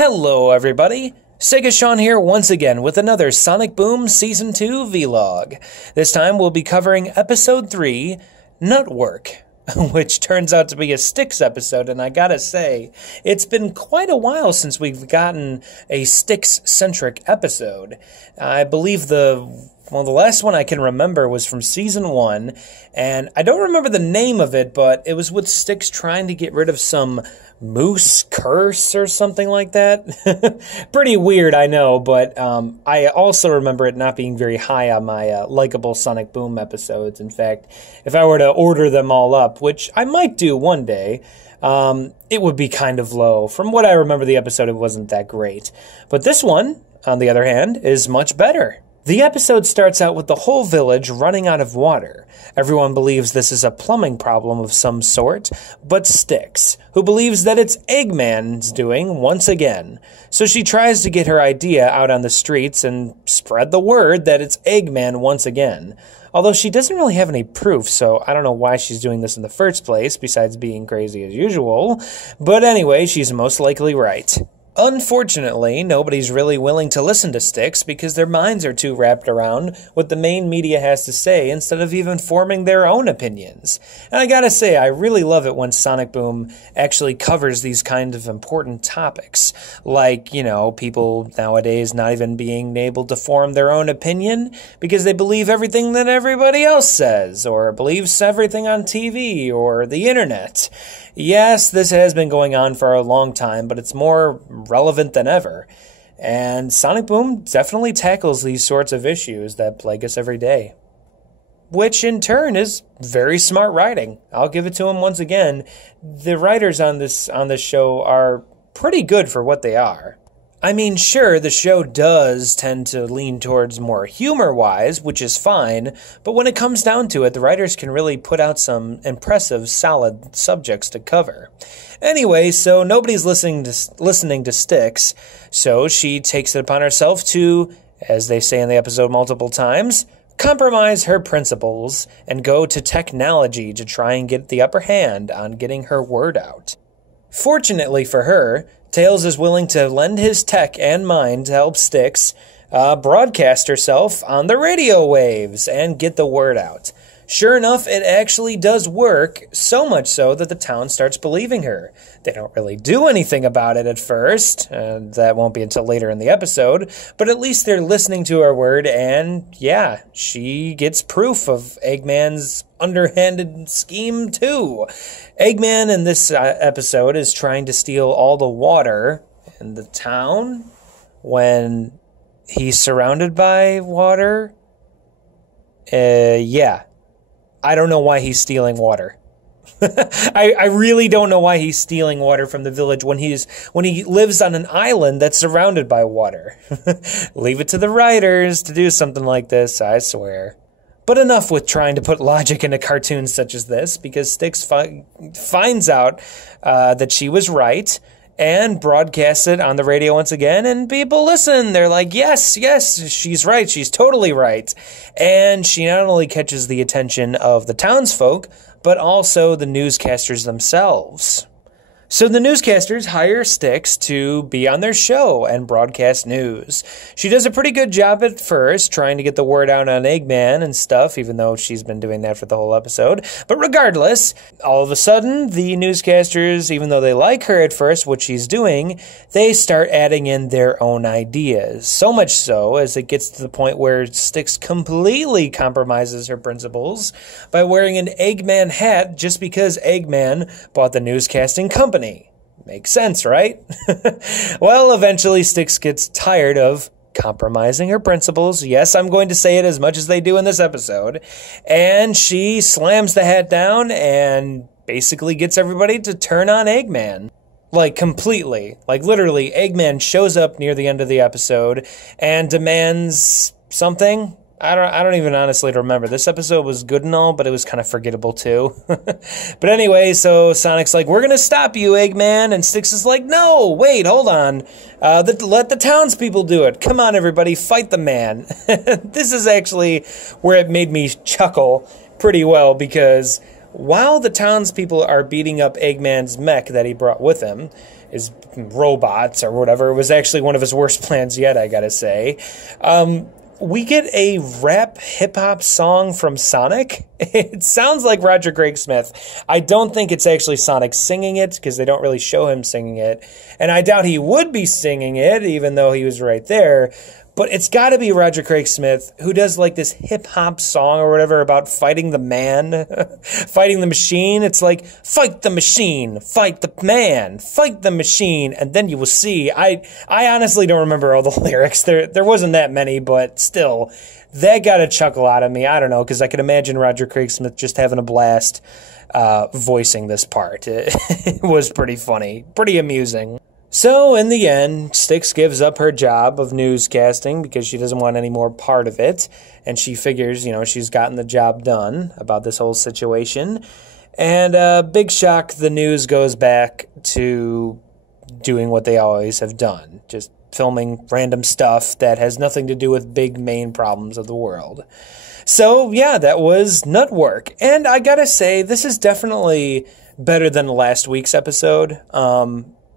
Hello everybody, SegaSean here once again with another Sonic Boom Season 2 vlog. This time we'll be covering Episode 3, Nutwork, which turns out to be a Styx episode, and I gotta say, it's been quite a while since we've gotten a Styx-centric episode. I believe the last one I can remember was from Season 1, and I don't remember the name of it, but it was with Styx trying to get rid of some moose curse or something like that. Pretty weird, I know, but I also remember it not being very high on my likable Sonic Boom episodes. In fact, if I were to order them all up, which I might do one day, it would be kind of low. From what I remember the episode, it wasn't that great. But this one, on the other hand, is much better. The episode starts out with the whole village running out of water. Everyone believes this is a plumbing problem of some sort, but Styx, who believes that it's Eggman's doing once again. So she tries to get her idea out on the streets and spread the word that it's Eggman once again. Although she doesn't really have any proof, so I don't know why she's doing this in the first place, besides being crazy as usual. But anyway, she's most likely right. Unfortunately, nobody's really willing to listen to Styx because their minds are too wrapped around what the main media has to say instead of even forming their own opinions. And I gotta say, I really love it when Sonic Boom actually covers these kind of important topics. Like, you know, people nowadays not even being able to form their own opinion because they believe everything that everybody else says, or believes everything on TV or the internet. Yes, this has been going on for a long time, but it's more relevant than ever. And Sonic Boom definitely tackles these sorts of issues that plague us every day. Which, in turn, is very smart writing. I'll give it to him once again. The writers on this show are pretty good for what they are. I mean, sure, the show does tend to lean towards more humor-wise, which is fine, but when it comes down to it, the writers can really put out some impressive, solid subjects to cover. Anyway, so nobody's listening to Styx, so she takes it upon herself to, as they say in the episode multiple times, compromise her principles and go to technology to try and get the upper hand on getting her word out. Fortunately for her, Tails is willing to lend his tech and mind to help Styx broadcast herself on the radio waves and get the word out. Sure enough, it actually does work, so much so that the town starts believing her. They don't really do anything about it at first, that won't be until later in the episode, but at least they're listening to her word, and yeah, she gets proof of Eggman's underhanded scheme too. Eggman in this episode is trying to steal all the water in the town when he's surrounded by water. Yeah. I don't know why he's stealing water. I really don't know why he's stealing water from the village when he lives on an island that's surrounded by water. Leave it to the writers to do something like this, I swear. But enough with trying to put logic into cartoons such as this, because Styx finds out that she was right and broadcasts it on the radio once again, and people listen. They're like, yes, she's right. She's totally right. And she not only catches the attention of the townsfolk, but also the newscasters themselves. So the newscasters hire Styx to be on their show and broadcast news. She does a pretty good job at first, trying to get the word out on Eggman and stuff, even though she's been doing that for the whole episode. But regardless, all of a sudden, the newscasters, even though they like her at first, what she's doing, they start adding in their own ideas. So much so, as it gets to the point where Styx completely compromises her principles by wearing an Eggman hat just because Eggman bought the newscasting company. Makes sense, right? Well, eventually Styx gets tired of compromising her principles. Yes, I'm going to say it as much as they do in this episode. And she slams the hat down and basically gets everybody to turn on Eggman. Like, completely. Like, literally, Eggman shows up near the end of the episode and demands something. I don't even honestly remember. This episode was good and all, but it was kind of forgettable too. But anyway, so Sonic's like, we're going to stop you, Eggman. And Styx is like, no, wait, hold on. Let the townspeople do it. Come on, everybody, fight the man. This is actually where it made me chuckle pretty well, because while the townspeople are beating up Eggman's mech that he brought with him, his robots or whatever. It was actually one of his worst plans yet, I gotta say. We get a rap hip-hop song from Sonic. It sounds like Roger Craig Smith. I don't think it's actually Sonic singing it, because they don't really show him singing it. And I doubt he would be singing it, even though he was right there. But it's got to be Roger Craig Smith, who does like this hip-hop song or whatever about fighting the man, fighting the machine. It's like, fight the machine, fight the man, fight the machine, and then you will see. I honestly don't remember all the lyrics. There wasn't that many, but still, that got a chuckle out of me. I don't know, because I could imagine Roger Craig Smith just having a blast voicing this part. It was pretty funny, pretty amusing. So, in the end, Styx gives up her job of newscasting because she doesn't want any more part of it, and she figures, she's gotten the job done about this whole situation. And, big shock, the news goes back to doing what they always have done, just filming random stuff that has nothing to do with big main problems of the world. So, yeah, that was Nutwork, and I gotta say, this is definitely better than last week's episode.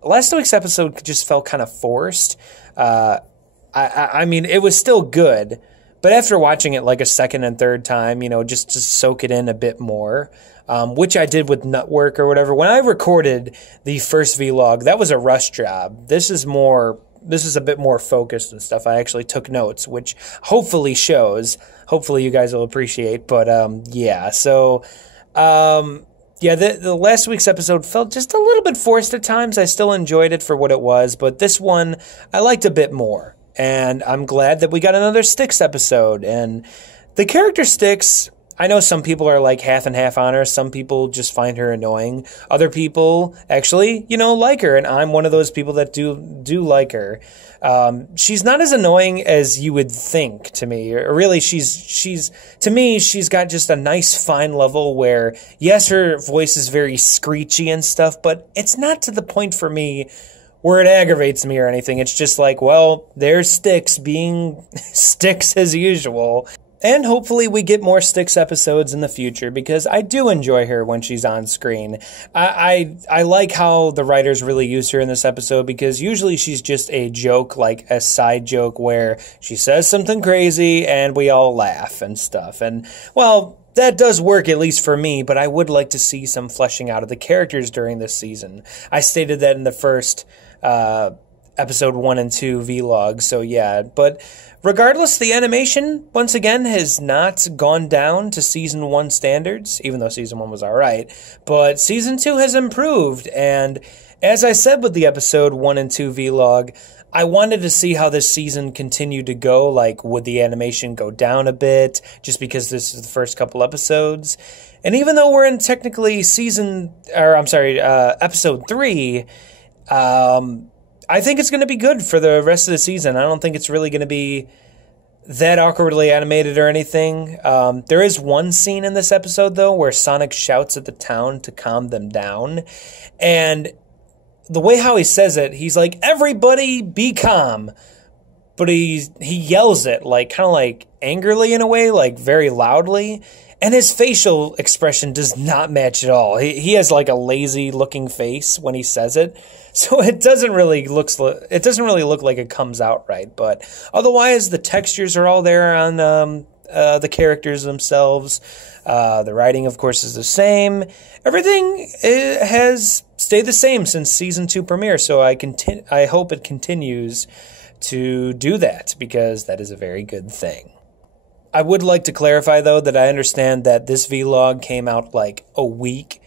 Last week's episode just felt kind of forced. I mean, it was still good, but after watching it like a second and third time, just to soak it in a bit more, which I did with Nutwork or whatever. When I recorded the first vlog, that was a rush job. This is a bit more focused and stuff. I actually took notes, which hopefully shows. Hopefully you guys will appreciate. But yeah, so yeah, the last week's episode felt just a little bit forced at times. I still enjoyed it for what it was, but this one I liked a bit more. And I'm glad that we got another Styx episode. And the character Styx, I know some people are like half and half on her. Some people just find her annoying. Other people actually, like her. And I'm one of those people that do like her. She's not as annoying as you would think to me. Or really, to me, she's got just a nice fine level where, yes, her voice is very screechy and stuff, but it's not to the point for me where it aggravates me or anything. It's just like, well, there's Styx being Styx as usual. And hopefully we get more Styx episodes in the future, because I do enjoy her when she's on screen. I like how the writers really use her in this episode, because usually she's just a joke, like a side joke where she says something crazy and we all laugh and stuff. And, well, that does work, at least for me, but I would like to see some fleshing out of the characters during this season. I stated that in the first episode 1 and 2 vlog, so yeah, but regardless, the animation, once again, has not gone down to Season 1 standards, even though Season 1 was alright, but Season 2 has improved, and as I said with the episode 1 and 2 vlog, I wanted to see how this season continued to go, like, would the animation go down a bit, just because this is the first couple episodes, and even though we're in technically episode 3, I think it's going to be good for the rest of the season. I don't think it's really going to be that awkwardly animated or anything. There is one scene in this episode, though, where Sonic shouts at the town to calm them down. And the way how he says it, he's like, everybody be calm. But he yells it, like, kind of like angrily in a way, like very loudly. And his facial expression does not match at all. He has like a lazy looking face when he says it. So it doesn't really look like it comes out right. But otherwise, the textures are all there on the characters themselves. The writing, of course, is the same. Everything has stayed the same since Season 2 premiere. So I hope it continues to do that, because that is a very good thing. I would like to clarify, though, that I understand that this vlog came out like a week,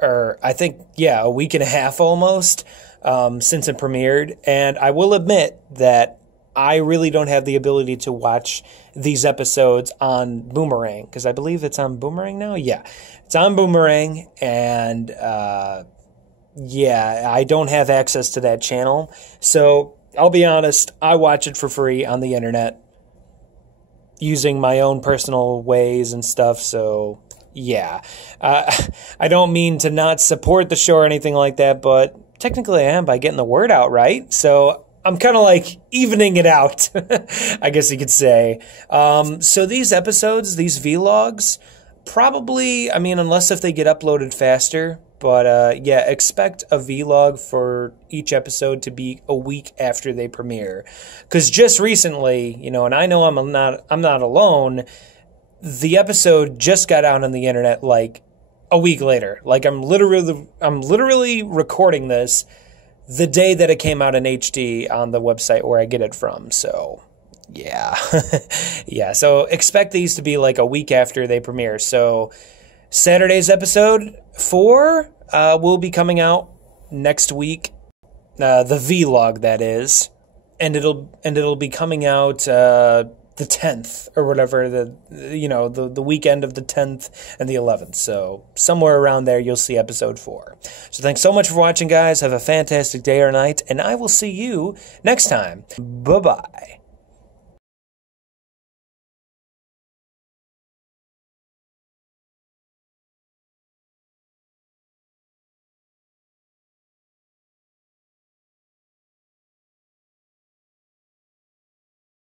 or I think, yeah, a week and a half almost, since it premiered. And I will admit that I really don't have the ability to watch these episodes on Boomerang, because I believe it's on Boomerang now. Yeah, it's on Boomerang, and yeah, I don't have access to that channel. So I'll be honest, I watch it for free on the internet, using my own personal ways and stuff, so yeah. I don't mean to not support the show or anything like that, but technically I am by getting the word out, right? So I'm kind of like evening it out, I guess you could say. So these episodes, these vlogs, probably, I mean, unless if they get uploaded faster, But yeah, expect a vlog for each episode to be a week after they premiere. Because just recently, you know, and I know I'm not alone, the episode just got out on the internet like a week later. Like I'm literally recording this the day that it came out in HD on the website where I get it from. So yeah. Yeah, so expect these to be like a week after they premiere. So Saturday's episode 4 will be coming out next week. The vlog, that is. And it'll be coming out the 10th or whatever, the weekend of the 10th and the 11th. So somewhere around there you'll see episode 4. So thanks so much for watching, guys. Have a fantastic day or night, and I will see you next time. Bye-bye.